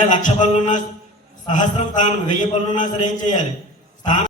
అంటే 1,00,000 పనులున్నా సహస్రం స్థానం 1000 పనులున్నా సరే ఏం చేయాలి? స్థానం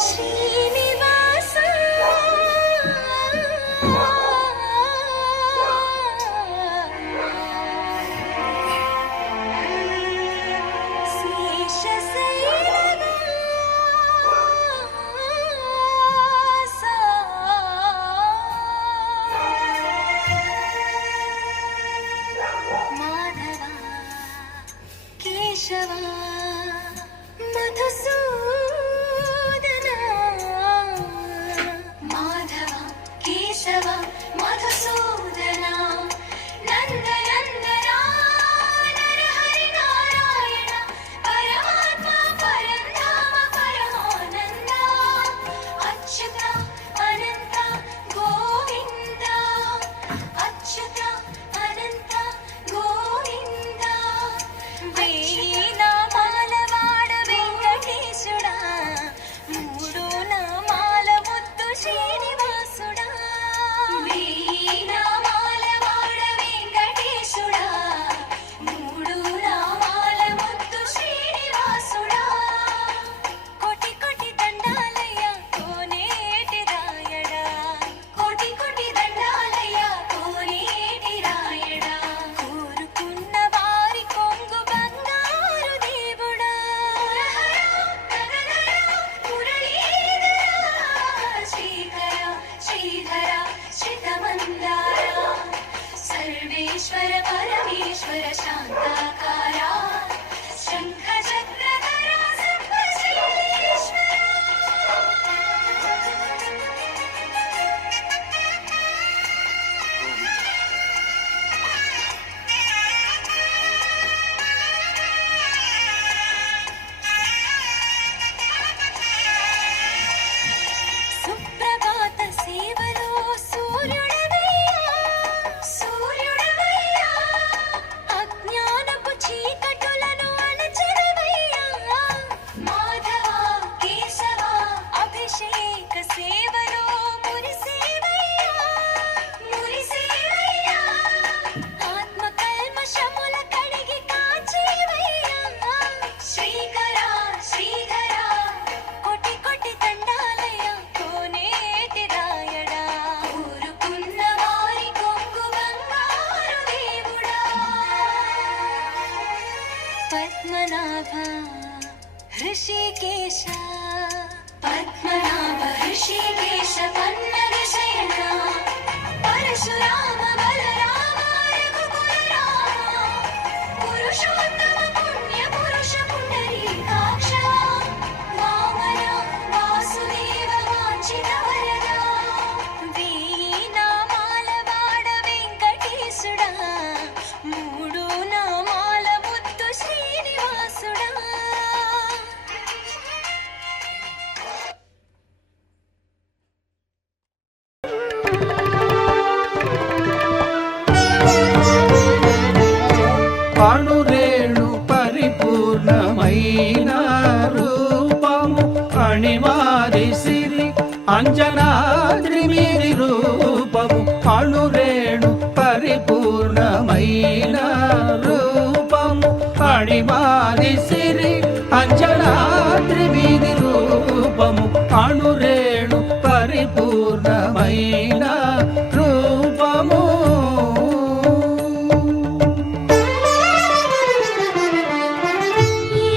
శ్రీనివాస सर्वेश्वर परमेश्वर शान्ताकारा शङ्ख चक्रधरा सर्वश्रेष्ठा सुप्रभात सेवलो सूर्युडवैया सूर्युडवैया अज्ञानपु चीकटुలను అణచెదవయ్యా మాధవ కేశవ అభిషేక సేవలో మురిసేవయ్యా మురిసేవయ్యా ఆత్మ కల్మషముల కడిగి కాచేవయ్యా శ్రీకర శ్రీధర కోటి కోటి దండాలయ్యా కోనేటి రాయడా ఊరుకున్న వారి కొంగు బంగారు దేవుడా పద్మనాభ హృషికేశ పద్మనాభ హృషికేశ పన్నగ శయన పరశురామ బలరామ రఘుకుల రామ పురుషోత్తమ పుణ్య పురుష పుండరీకాక్ష వామన వాసుదేవ వాంఛిత వరద వీణామాల వాడ వెంకటేశుడా మూడు నామాల ముద్దు శ్రీనివాసుడా అణురేణు పరిపూర్ణమైన రూపము అణిమాది సిరి అంజనాద్రి మీది రూపము అణురేణు పరిపూర్ణమైన రూపము అణిమాది సిరి అంజనాద్రి మీది రూపము అణురేణు పరిపూర్ణమైన రూపము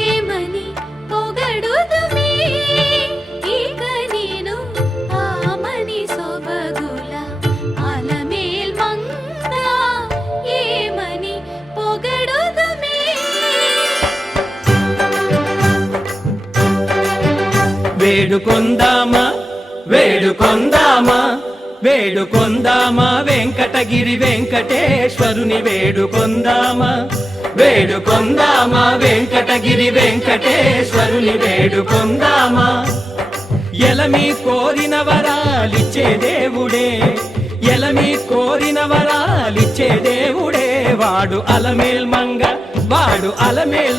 ఏమని పొగడుదుమే ఇక నేను ఆమని సొబగుల అలమేల్ మంగ ఏమని పొగడుదుమే వేడుకొందామా వేడుకొందామా వేడుకొందామా వెంకటగిరి వెంకటేశ్వరుని వేడుకొందామా వేడుకొందామా వెంకటగిరి వెంకటేశ్వరుని వేడుకొందామా ఎలమి కోరిన వరాలిచ్చే దేవుడే ఎలమి కోరిన వరాలిచ్చే దేవుడే వాడు అలమేల్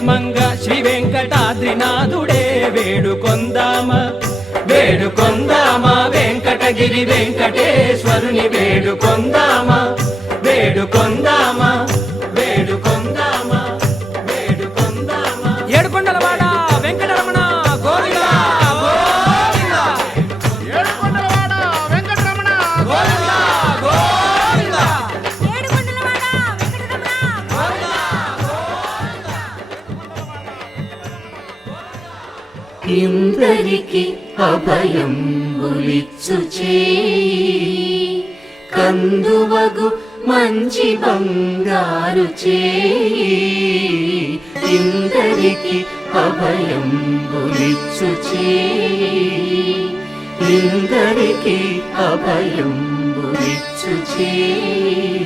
మంగ శ్రీ వెంకటాద్రినాథుడే వేడుకొందామా వేడుకొందామా వెంకటగిరి వెంకటేశ్వరుని వేడుకొందామా వేడుకొందామా వేడుకొందామా వేడుకొందామా ఏడుకొండలవాడ వెంకటరమణ ఇందరికి అభయం ఉలిచ్చు చేయి కందువగు మంచి బంగారు చేయి ఇందరికి అభయం ఉలిచ్చు చేయి ఇందరికి అభయం ఉలిచ్చు చేయి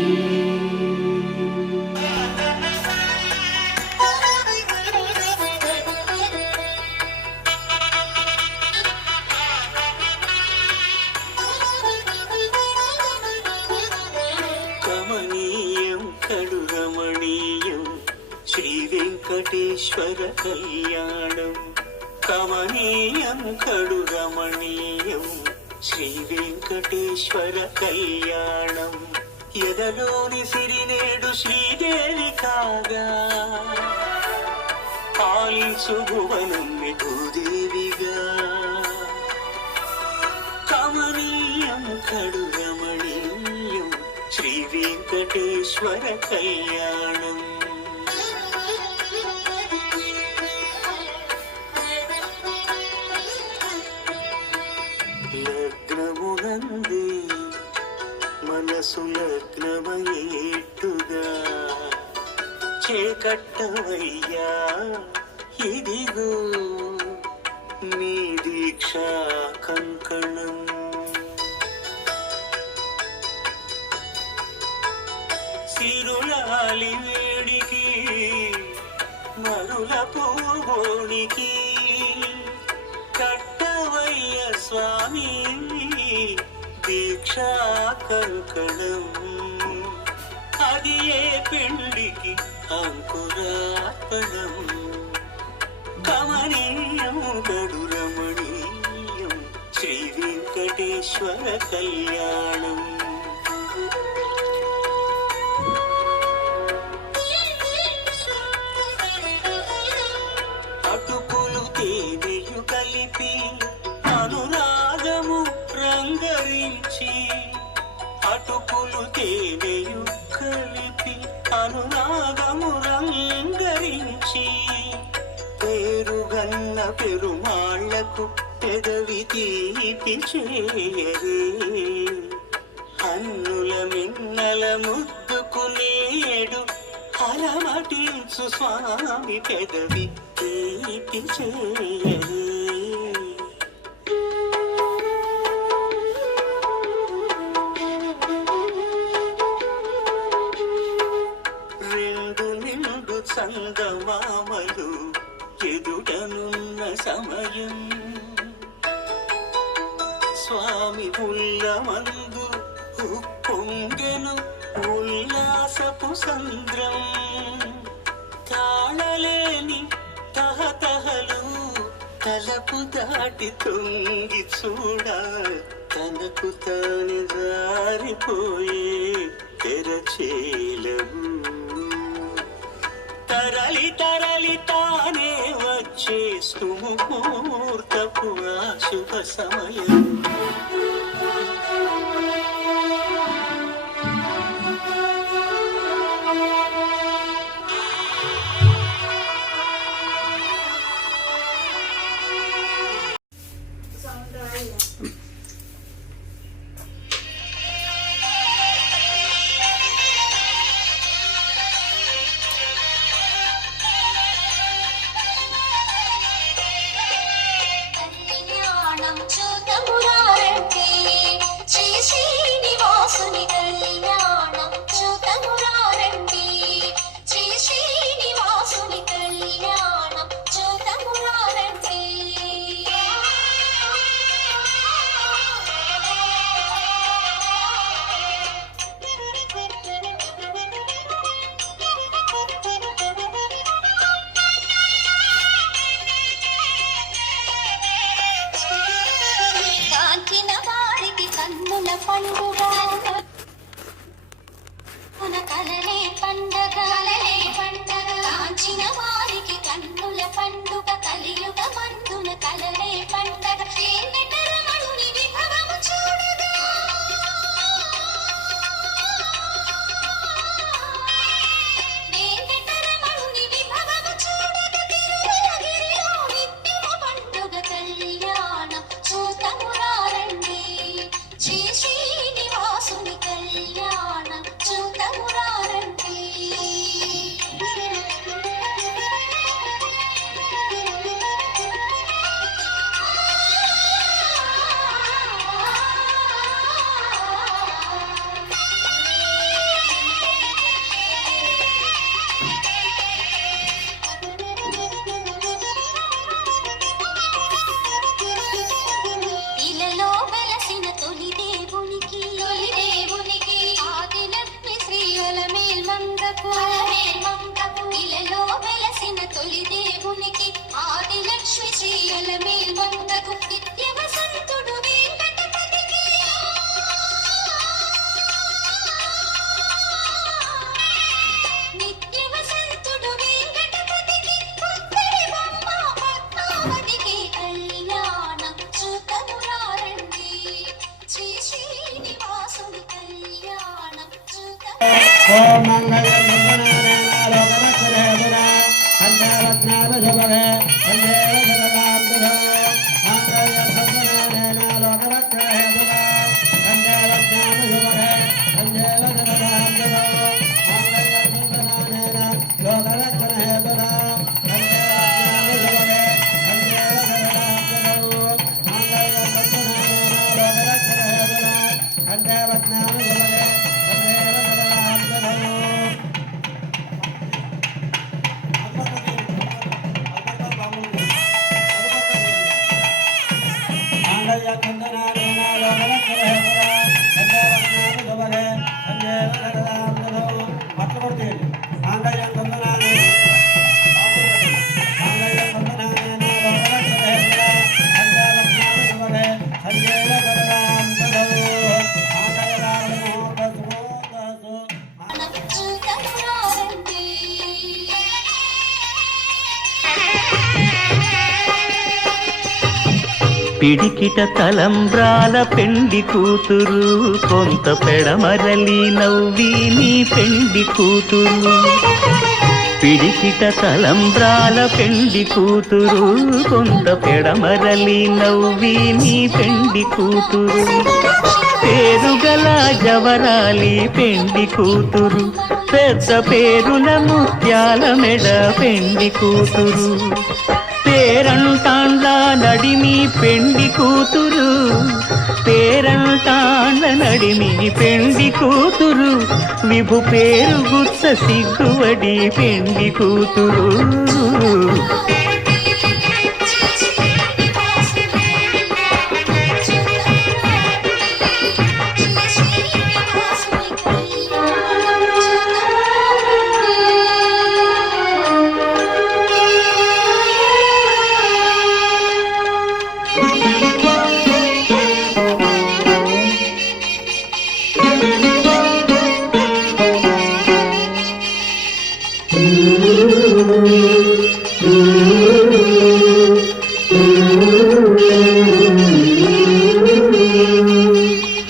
శ్రీ వెంకటేశ్వర కళ్యాణం కమనీయం కడు రమణీయం శ్రీ వెంకటేశ్వర కళ్యాణం ఎదలోని సిరినేడు శ్రీదేవి కాగా పాలించు భువనం భూదేవిగా కమనీయం కడు రమణీయం శ్రీ వెంకటేశ్వర కళ్యాణం లగ్నమునందే మనసు లగ్నమయ్యేట్టుగా చేకట్టవయ్యా ఇదిగో నీ దీక్షా కంకణం సిరులాలి వేడికి మరుల పోగోడికి కట్టవయ్య స్వామి దీక్షా కంకణం అది ఏ పెళ్లికి అంకురార్పణం కమనీయం గడు రమణీయం శ్రీ వెంకటేశ్వర కళ్యాణం అటుకులు తేనెయు కలిపి అనురాగము రంగరించి అటుకులు తేనెయు కలిపి అనురాగము రంగరించి పేరుగన్న పెరుమాళ్లకు పెదవి తీపి చేయరే అన్నుల మిన్నల ముద్దుకునేడు అలమటించు స్వామి పెదవి తీపి చేయరే చందమామలు ఎదుటనున్న సమయం స్వామి ఉల్లమందు పొంగెను ఉల్లాసపు సంద్రం తాళలేని తహతహలు తలపు దాటి తొంగి చూడ తనకు తాను జారిపోయే తెరచేలవు తరలి తరలి తానే వచ్చే సుముహూర్తపు ఆ శుభ సమయం పండుగ ఓం మంగళం వందనానేన లోకరక్షణేన పంచరత్నాభిషేకే పంచేవ జగదాంబిదో మంగళం వందనానేన లోకరక్షణేన పంచరత్నాభిషేకే పంచేవ జగదాంబిదో మంగళం వందనానేన లోకరక్షణేన పిడికిట తలంబ్రాల పెండి కూతురు కొంత పెడమరలి నవ్వి నీ పెండి కూతురు పిడికిట తలంబ్రాల పెండి కూతురు కొంత పెడమరలి నవ్వి నీ పెండి కూతురు పేరుగల జవరాలి పెండి కూతురు పెద్ద పేరుల ముత్యాల మెడ పెండి కూతురు పేరంటాండ్ల నడిమి పెండి కూతురు పేరంటాండ్ల నడిమి పెండి కూతురు విభు పేరు గుత్త సిగ్గువడి పెండి కూతురు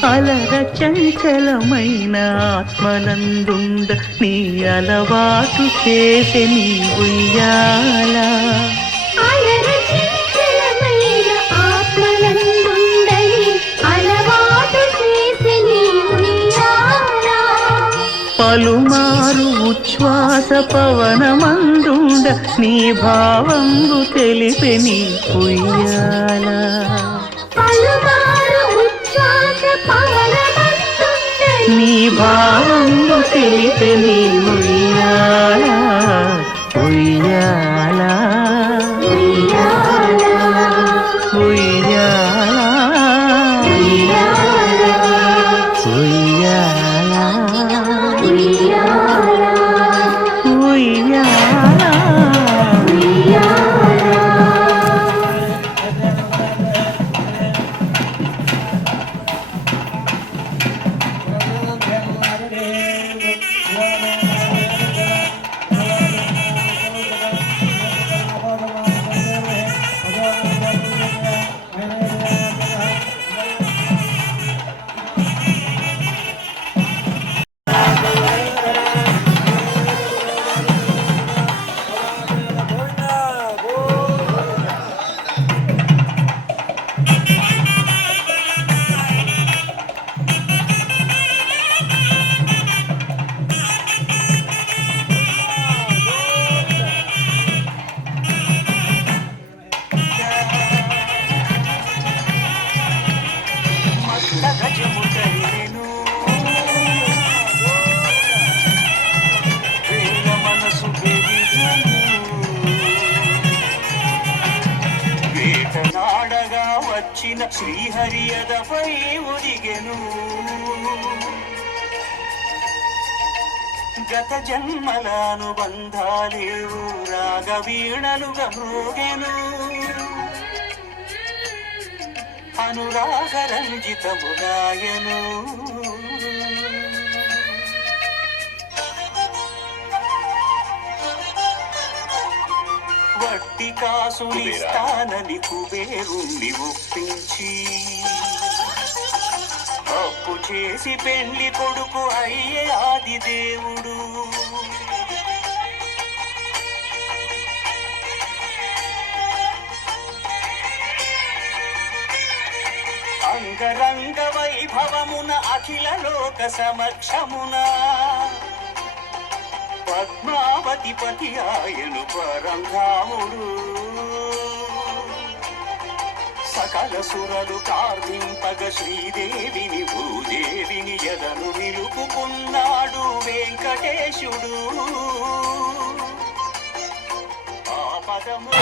అలర చంచలమైన ఆత్మనందుండ నీ అలవాటు చేసే నీ ఉయ్యాల పలుమారు ఉచ్ఛ్వాస పవనమందుండ నీ భావంగు తెలిపే నీ ఉయ్యాల నీ భావంగు తెలిపే నీ ఉయ్యాల ఉయ్యాల ఉయ్యాల వచ్చిన శ్రీహరియదపై ఒదిగెను గత జన్మల అనుబంధాలేవు రాగవీణలుగా మ్రోగెను అనురాగరంజితముగాయను వట్టి కాసులిస్తానని కుబేరుణ్ణి ఒప్పించి అప్పు చేసి పెండ్లి కొడుకు అయ్యే ఆది దేవుడు. అంగరంగ వైభవమున అఖిల లోక సమక్షమున పద్మావతి పతి ఆయను పరంధాముడు. సకల సురలు ప్రార్థింపగ శ్రీదేవిని భూదేవిని ఎదను నిలుపుకున్నాడు వెంకటేశుడు. ఆ పదము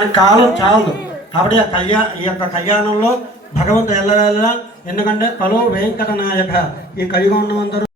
మనకి కాలం చాలదు. కాబట్టి ఈ యొక్క కళ్యాణంలో భగవంతుడు వెళ్ళగలరా, ఎందుకంటే కలో వెంకట నాయక ఈ కలియుగం అందరూ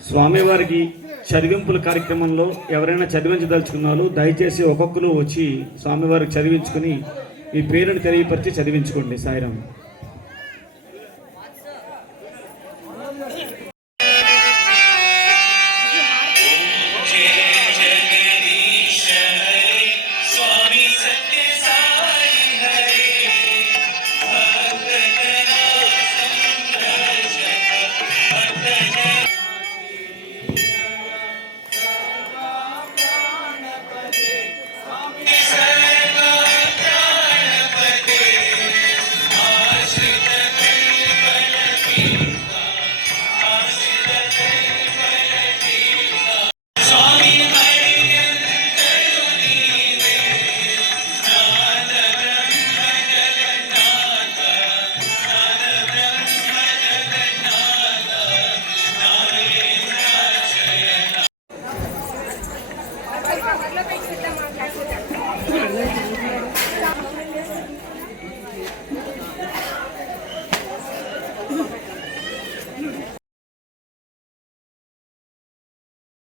స్వామివారికి చదివింపుల కార్యక్రమంలో ఎవరైనా చదివించదలుచుకున్నారో దయచేసి ఒక్కొక్కరు వచ్చి స్వామివారికి చదివించుకుని మీ పేరును తెలియపరిచి చదివించుకోండి. సాయిరామ్.